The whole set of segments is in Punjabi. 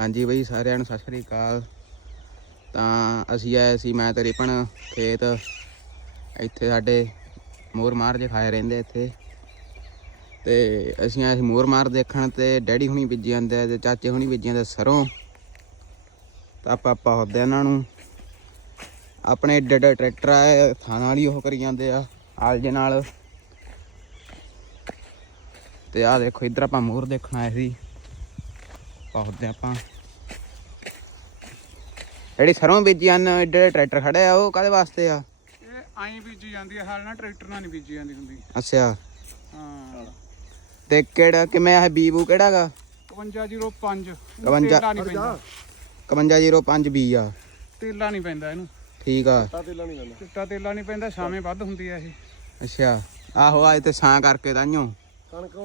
ਹਾਂਜੀ ਬਈ, ਸਾਰਿਆਂ ਨੂੰ ਸਤਿ ਸ੍ਰੀ ਅਕਾਲ। ਤਾਂ ਅਸੀਂ ਆਏ ਸੀ, ਮੈਂ ਤੇ ਰਿਪਨ, ਖੇਤ। ਇੱਥੇ ਸਾਡੇ ਮੋਰ ਮਾਰ ਜੇ ਖਾਏ ਰਹਿੰਦੇ ਇੱਥੇ। ਤੇ ਅਸੀਂ ਆਏ ਸੀ ਮੋਰ ਮਾਰ ਦੇਖਣ ਤੇ ਡੈਡੀ ਹੁਣੀ ਬੀਜੀ ਜਾਂਦੇ ਆ ਤੇ ਚਾਚੇ ਹੁਣੀ ਬੀਜੀ ਜਾਂਦੇ ਸਰੋਂ। ਤਾਂ ਆਪਾਂ ਪਾਉਂਦੇ ਇਹਨਾਂ ਨੂੰ। ਆਪਣੇ ਏਡੇ ਏਡੇ ਟਰੈਕਟਰ ਆਏ, ਥਾਂ ਨਾਲ ਹੀ ਉਹ ਕਰੀ ਜਾਂਦੇ ਆ ਆਲਜੇ ਨਾਲ। ਤੇ ਆ ਦੇਖੋ, ਇੱਧਰ ਆਪਾਂ ਮੋਰ ਦੇਖਣ ਆਏ ਸੀ। ਪਾਉਂਦੇ ਆਪਾਂ। ਜਿਹੜੀ ਸਰੋਂ ਬੀਜੀ ਹਨ ਏਡੇ ਏਡੇ ਟਰੈਕਟਰ ਖੜੇ ਆ ਉਹ ਕਾਦੇ ਵਾਸਤੇ ਆ? ਇਹ ਆਈ ਬੀਜੀ ਜਾਂਦੀ ਹੈ ਹਾਲ ਨਾਲ ਟਰੈਕਟਰ ਨਾਲ ਨਹੀਂ ਬੀਜੀ ਜਾਂਦੀ ਹੁੰਦੀ। ਅੱਛਾ। ਹਾਂ। ਤੇ ਕਿਹੜਾ ਕਿਵੇਂ ਆ ਬੀਬੂ ਕਿਹੜਾਗਾ 5105 51 ਤੇਲਾ ਨਹੀਂ ਪੈਂਦਾ। 5105 ਬੀ ਆ। ਤੇਲਾ ਨਹੀਂ ਪੈਂਦਾ ਇਹਨੂੰ। ਠੀਕ ਆ। ਚਿੱਟਾ ਤੇਲਾ ਨਹੀਂ ਪੈਂਦਾ। ਛਾਵੇਂ ਵੱਧ ਹੁੰਦੀ ਹੈ ਇਹ। ਅੱਛਾ। ਆਹੋ ਅੱਜ ਤੇ ਛਾਂ ਕਰਕੇ ਤਾਂਿਓ ਕਣਕ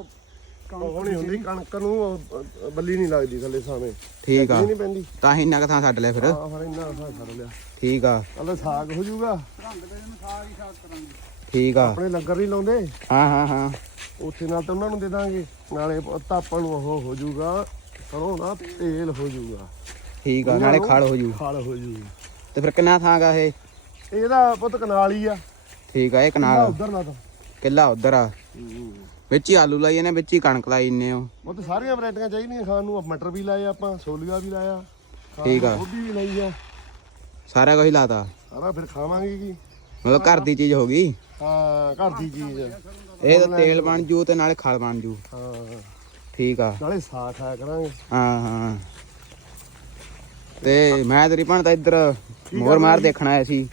ਉਹ ਨਹੀਂ ਹੁੰਦੀ ਕਣਕ ਨੂੰ ਉਹ, ਅ, ਬੱਲੀ ਨਹੀਂ ਲੱਗਦੀ ਥੱਲੇ ਸਾਵੇਂ। ਠੀਕ ਆ। ਨਹੀਂ ਪੈਂਦੀ। ਤਾਂ ਹੀ ਇੰਨਾ ਕੁ ਥਾਂ ਛੱਡ ਲਿਆ ਫਿਰ। ਆ ਫਿਰ ਇੰਨਾ ਸਾ ਛੱਡ ਲਿਆ। ਠੀਕ ਆ। ਕੱਲ ਸਾਗ ਹੋ ਜਾਊਗਾ। ਰੰਗ ਦੇ ਇਹਨੂੰ ਸਾਰੀ ਸਾਫ਼ ਕਰਾਂਗੇ ਠੀਕ ਆ। ਆਪਣੇ ਲੰਗਰ ਨਹੀਂ ਲਾਉਂਦੇ। ਹਾਂ ਹਾਂ ਹਾਂ। ਉੱਥੇ ਨਾਲ ਤਾਂ ਉਹਨਾਂ ਨੂੰ ਦੇ ਦਾਂਗੇ। ਨਾਲੇ ਤਾਂ ਆਪਾਂ ਨੂੰ ਉਹ ਹੋ ਜਾਊਗਾ। ਸਰੋਂ ਦਾ ਤੇਲ ਹੋ ਜਾਊਗਾ। ਠੀਕ ਆ ਨਾਲੇ ਖਾਲ ਹੋ ਜੂ ਖਾਲ ਹੋ ਜਾਊਗਾ ਤੇ ਫਿਰ ਕਿੰਨਾ ਥਾਂ ਗਾ ਇਹ? ਇਹਦਾ ਪੁੱਤ ਕਨਾਲ ਹੀ ਆ। ਠੀਕ ਆ ਇਹ ਕਨਾਲ। ਉਧਰ ਨਾ ਤਾਂ। ਕਿੱਲਾ ਉਧਰ ਆ। ਵਿੱਚ ਹੀ ਆਲੂ ਲਾਈ ਨੇ ਵਿੱਚ ਹੀ ਕਣਕ ਲਾਈ ਨੇ ਉਹ ਉਹ ਤਾਂ ਸਾਰੀਆਂ ਵੈਰਾਈਟੀਆਂ ਚਾਹੀਦੀਆਂ ਖਾਣ ਨੂੰ ਮਟਰ ਵੀ ਲਾਏ ਆਪਾਂ ਛੋਲੀਆ ਵੀ ਲਾਇਆ। ਖਾਣ ਠੀਕ ਆ। ਨੂੰ ਗੋਭੀ ਵੀ ਲਈ ਆ। ਸਾਰਾ ਕੁਝ ਲਾਤਾ। ਸਾਰਾ ਫਿਰ ਖਾਵਾਂਗੇ ਕੀ? ਮਤਲਬ ਘਰ ਦੀ ਚੀਜ਼ ਹੋ ਗਈ? ਹਾਂ ਘਰ ਦੀ ਚੀਜ਼। ਇਹ ਤਾਂ ਤੇਲ ਬਣ ਜੂ ਤੇ ਨਾਲੇ ਖਾਲ ਬਣ ਜੂ। ਹਾਂ। ਠੀਕ ਆ। ਨਾਲੇ ਸਾਗ ਖਾਇਆ ਕਰਾਂਗੇ। ਹਾਂ ਹਾਂ। ਤੇ ਮੈਂ ਤੇਰੀ ਭਣ ਤਾਂ ਇੱਧਰ ਮੋਰ ਮਾਰ ਦੇਖਣ ਆਇਆ ਸੀ।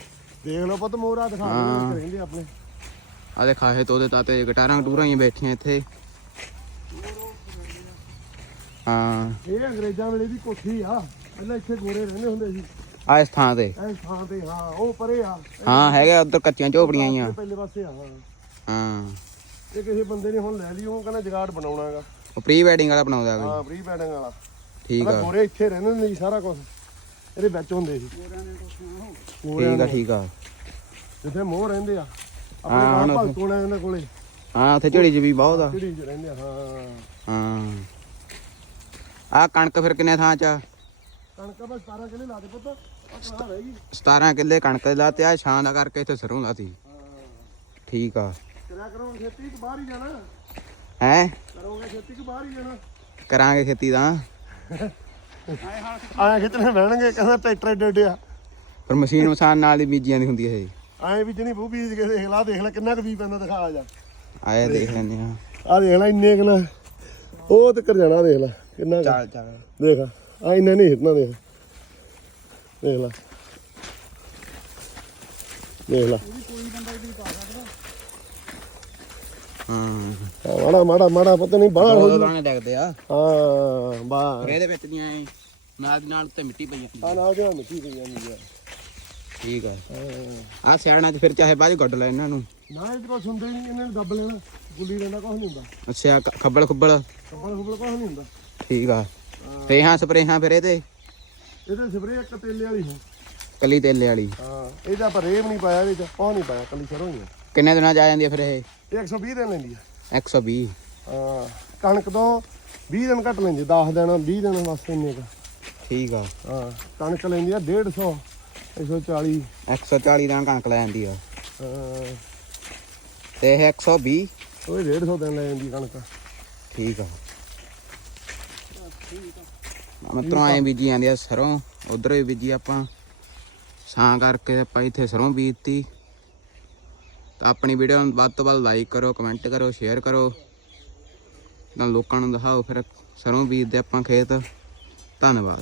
ਦੇਖ ਲਓ ਪੁੱਤ ਮੋਰਾ ਦਿਖਾ ਹਾਂ। ਦੇ ਰਹਿੰਦੇ ਆਪਣੇ। ਆ ਦੇ ਖਾਹੇ ਤੋਦੇ ਤਾਤੇ ਗਟਾਰਾਂ ਗਟੂਰਾਂ ਹੀ ਬੈਠੀਆਂ ਇੱਥੇ। ਹਾਂ। ਇਹ ਅੰਗਰੇਜ਼ਾਂ ਵੇਲੇ ਦੀ ਕੋਠੀ ਆ। ਪਹਿਲਾਂ ਇੱਥੇ ਗੋਰੇ ਰਹਿੰਦੇ ਹੁੰਦੇ ਸੀ। ਆ ਇਸ ਥਾਂ ਤੇ। ਐ ਥਾਂ ਤੇ ਹਾਂ ਉਹ ਪਰੇ ਆ। ਹਾਂ ਹੈਗਾ ਉਧਰ ਕੱਚੀਆਂ ਝੋਪੜੀਆਂ ਹੀ ਆ ਪਹਿਲੇ ਪਾਸੇ ਆ ਹਾਂ। ਇਹ ਕਿਸੇ ਬੰਦੇ ਨੇ ਹੁਣ ਲੈ ਲਈ ਉਹ ਕਹਿੰਦਾ ਜਗਾੜ ਬਣਾਉਣਾਗਾ ਉਹ ਪ੍ਰੀ ਵੈਡਿੰਗ ਵਾਲਾ ਬਣਾਉਂਦਾ ਕੋਈ ਹਾਂ ਪ੍ਰੀ ਵੈਡਿੰਗ ਵਾਲਾ। ਠੀਕ ਪਹਿਲਾਂ ਆ। ਗੋਰੇ ਇੱਥੇ ਰਹਿੰਦੇ ਹੁੰਦੇ ਸੀ ਸਾਰਾ ਕੁਝ ਇਹਦੇ ਵਿੱਚ ਹੁੰਦੇ ਸੀ। ਠੀਕ ਆ ਠੀਕ ਆ। ਜਿੱਥੇ ਮੋਹ ਰਹਿੰਦੇ ਆ। ਹਾਂ, ਹੁਣ ਆਪਣੇ ਭਗਤ ਕੋਲ ਇਹਨਾਂ ਕੋਲੇ। ਹਾਂ ਉੱਥੇ ਝੜੀ ਚ ਵੀ ਬਹੁਤ ਆ। ਜਿਹੜੀ ਚ ਰਹਿੰਦੇ ਆ ਹਾਂ। ਹਾਂ। ਆ ਕਣਕ ਫਿਰ ਕਿੰਨੇ ਥਾਂ ਚ ਆ? ਕਣਕ ਬਸ 17 ਕਿਲੇ ਲਾ ਦੇ ਪੁੱਤ। ਆ ਕਣਾ ਰਹਿ ਗਈ। 17 ਕਿੱਲੇ ਕਣਕ ਦੇ ਲਾ ਤੇ ਆ ਛਾਂ ਦਾ ਕਰਕੇ ਇੱਥੇ ਸਰੋਂ ਲਾਤੀ। ਹਾਂ ਠੀਕ ਆ। ਕਿਰਿਆ ਕਰੋ ਖੇਤੀ ਕਿ ਬਾਹਰ ਹੀ ਜਾਣਾ। ਹੈ? ਕਰੋਗੇ ਖੇਤੀ ਕਿ ਬਾਹਰ ਹੀ ਜਾਣਾ। ਕਰਾਂਗੇ ਖੇਤੀ ਤਾਂ। ਆਇਆ ਖਿੱਚਣੇ ਬਹਿਣਗੇ ਕਹਿੰਦਾ ਟਰੈਕਟਰ ਏਡੇ ਏਡੇ ਆ। ਪਰ ਮਸ਼ੀਨ ਮਸਾਨ ਨਾਲ ਹੀ ਬੀਜੀਆਂ ਦੀ ਹੁੰਦੀ ਇਹ। ਐਂ ਵੀ ਜਣੀ ਬੂ ਬੀਜ ਕੇ ਦੇਖ ਲਾ ਦੇਖ ਲੈ ਕਿੰਨਾ ਕੁ ਬੀਜ ਪੈਂਦਾ ਦਿਖਾ ਆ ਜਾ ਆਇਆ ਦੇਖ ਲੈਂਦੇ ਆ ਆ ਦੇਖ ਲੈ ਇੰਨੇ ਕੁ ਨਾ ਉਹ ਤੇ ਕਰ ਜਾਣਾ ਦੇਖ ਲੈ ਕਿੰਨਾ। ਚੱਲ ਚੱਲ। ਦੇਖ ਆ ਇੰਨੇ ਨਹੀਂ ਹਿੱਟਣਾ ਦੇਖ। ਦੇਖ ਲੈ। ਦੇਖ ਲੈ। ਹਾਂ। ਮਾੜਾ ਮਾੜਾ ਮਾੜਾ ਪਤਾ ਨਹੀਂ ਬਾਹਰ ਹੋ ਲਾਣੇ ਲੱਗਦੇ ਆ। ਹਾਂ ਬਾ ਇਹਦੇ ਵਿੱਚ ਦੀਆਂ ਨਾਲ ਨਾਲ ਤੇ ਮਿੱਟੀ ਪਈ ਜਾਂਦੀ ਆ ਨਾਲ ਦੇ ਮਿੱਟੀ ਪਈ ਜਾਂਦੀ ਆ ਠੀਕ ਆ। ਹਾਂ। ਆ ਸਿਆਣਾ ਚ ਫਿਰ ਚਾਹੇ ਬਾਅਦ ਗੱਡ ਲੈ ਇਹਨਾਂ ਨੂੰ। ਨਾ ਇਹ ਕੁਛ ਹੁੰਦਾ ਹੀ ਨਹੀਂ ਇਹਨਾਂ ਨੇ ਦੱਬ ਲੈਣਾ। ਗੁੱਲੀ ਡੰਡਾ ਕੁਛ ਨਹੀਂ ਹੁੰਦਾ। ਅੱਛਾ ਕ- ਖੱਬਲ ਖੁੱਬਲ। ਕੱਪੜਾ ਕੁਪੜਾ ਕੁਛ ਨਹੀਂ ਹੁੰਦਾ। ਠੀਕ ਆ। ਰੇਹਾਂ ਸਪਰੇਹਾਂ ਫਿਰ ਇਹਦੇ? ਇਹਦੇ ਸਪਰੇ ਇੱਕ ਤੇਲੇ ਵਾਲੀ ਹੋ। ਕੱਲੀ ਤੇਲੇ ਵਾਲੀ। ਹਾਂ ਇਹਦਾ ਪਰ ਰੇਮ ਨਹੀਂ ਪਾਇਆ ਇਹਦੇ ਚ ਪਾਹ ਨਹੀਂ ਪਾਇਆ ਕੱਲੀ ਸਰੋਂ ਹੀ ਆ ਕਿੰਨੇ ਦਿਨਾਂ ਚ ਆ ਜਾਂਦੀ ਆ ਫਿਰ ਇਹ? ਇਹ 120 ਦਿਨ ਲੈਂਦੀ ਆ। 120 ਹਾਂ ਕਣਕ ਤੋਂ 20 ਦਿਨ ਘੱਟ ਲੈਂਦੀ 10 ਦਿਨ 20 ਦਿਨ ਵਾਸਤੇ ਇੰਨੇ ਕਾ। ਠੀਕ ਆ। ਹਾਂ ਕਣਕ ਲੈਂਦੀ ਆ 150 140 140 ਦਾ ਕਣਕ ਲੈ ਜਾਂਦੀ ਆ। ਹਾਂ। ਤੇ ਇਹ 120 ਉਹ 150 ਦਿਨ ਲੈ ਜਾਂਦੀ ਕਣਕ। ਠੀਕ ਆ। ਮਤਰੋਂ ਐ ਬੀਜੀ ਜਾਂਦੀ ਆ ਸਰੋਂ ਉਧਰ ਵੀ ਬੀਜੀ ਆਪਾਂ। ਛਾਂ ਕਰਕੇ ਆਪਾਂ ਇੱਥੇ ਸਰੋਂ ਬੀਜਤੀ। ਤਾਂ ਆਪਣੀ ਵੀਡੀਓ ਨੂੰ ਵੱਧ ਤੋਂ ਵੱਧ ਲਾਈਕ ਕਰੋ ਕਮੈਂਟ ਕਰੋ ਸ਼ੇਅਰ ਕਰੋ। ਤਾਂ ਲੋਕਾਂ ਨੂੰ ਦਿਖਾਓ ਫਿਰ ਸਰੋਂ ਬੀਜਦੇ ਆਪਾਂ ਖੇਤ। ਧੰਨਵਾਦ।